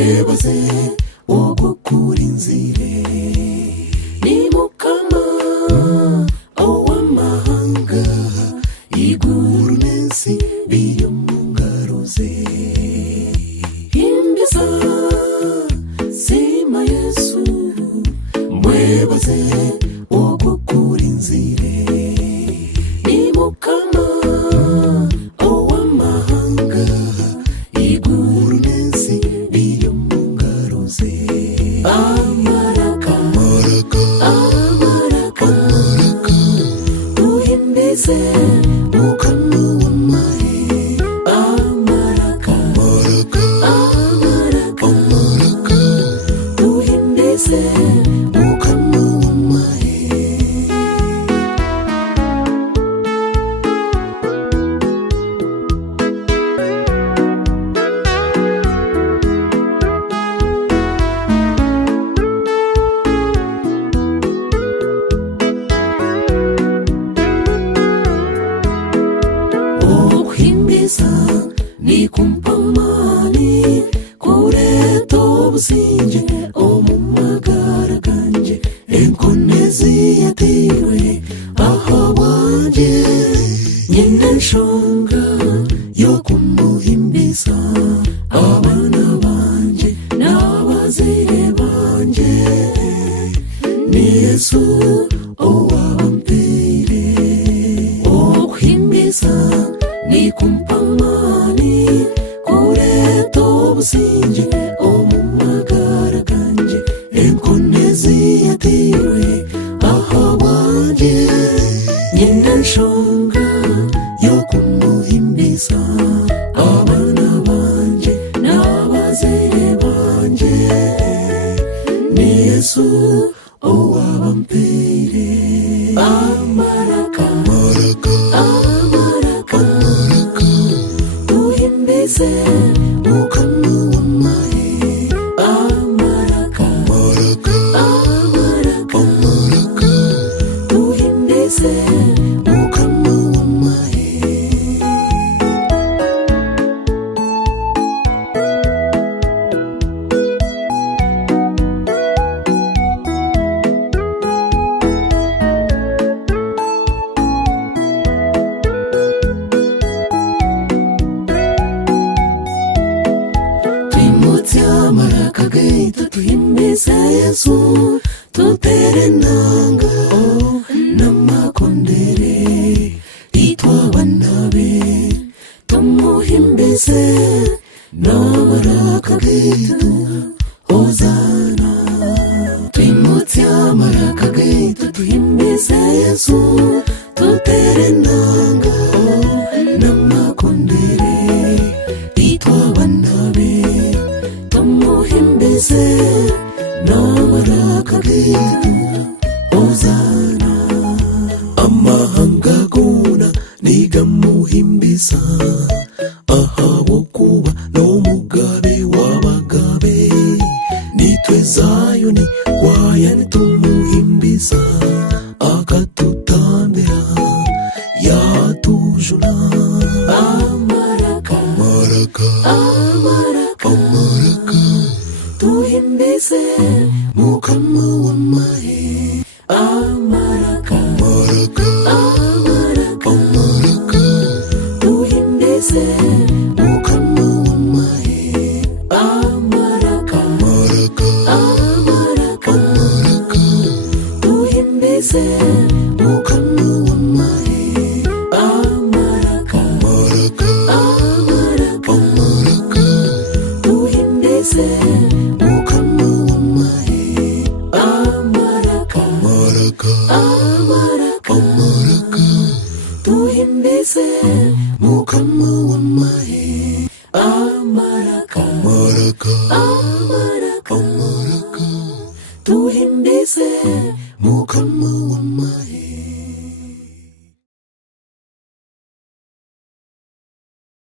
mwebaze ogukura inzire ni mukama ow'amahanga iguru n'ensi biri mu ngaro ze himbiza sima Yesu mwebaze ogukura inzire ni mukama ow'amahanga iguru n'ensi biri mu ngaro ze amaraka uhimbize mukama w'amahe amaraka uhimbize mukama w'amahe ni kumpamani kureta obusinge omumagara ganje enkonezi yatiwe aha wanje nyine nshonga yo kumuhimbisa abana banje n'abazire banje ni Yesu owabampire okuhimbisa ni kumpamani kureta obusinge omumagara ganje enkonezi yatiwe aha wanje nyine nshonga yo kumuhimbisa abana banje n'abazire banje ni Yesu owabampire amaraka uhimbize mukama w'amahe amaraka uhimbize mukama w'amahe amaraka gaito tuhimbize Yesu tutere nanga namakondere itwabana be tumuhimbize n'amaraka gaito hozana twimutse amaraka gaito tuhimbize Yesu tutere nanga namakondere itwabana be tumuhimbize n'amaraka gaito hozana amahanga gona nigamuhimbisa ahabo kuba n'umugabe w'abagabe nitwe Zayoni kwaya nitumuhimbisa akatutambira yatujuna amaraka tuhimbize mukama w'amahe amaraka tuhimbize mukama w'amahe amaraka tuhimbize mukama w'amahe amaraka tuhimbize mukama w'amahe amaraka tuhimbize mukama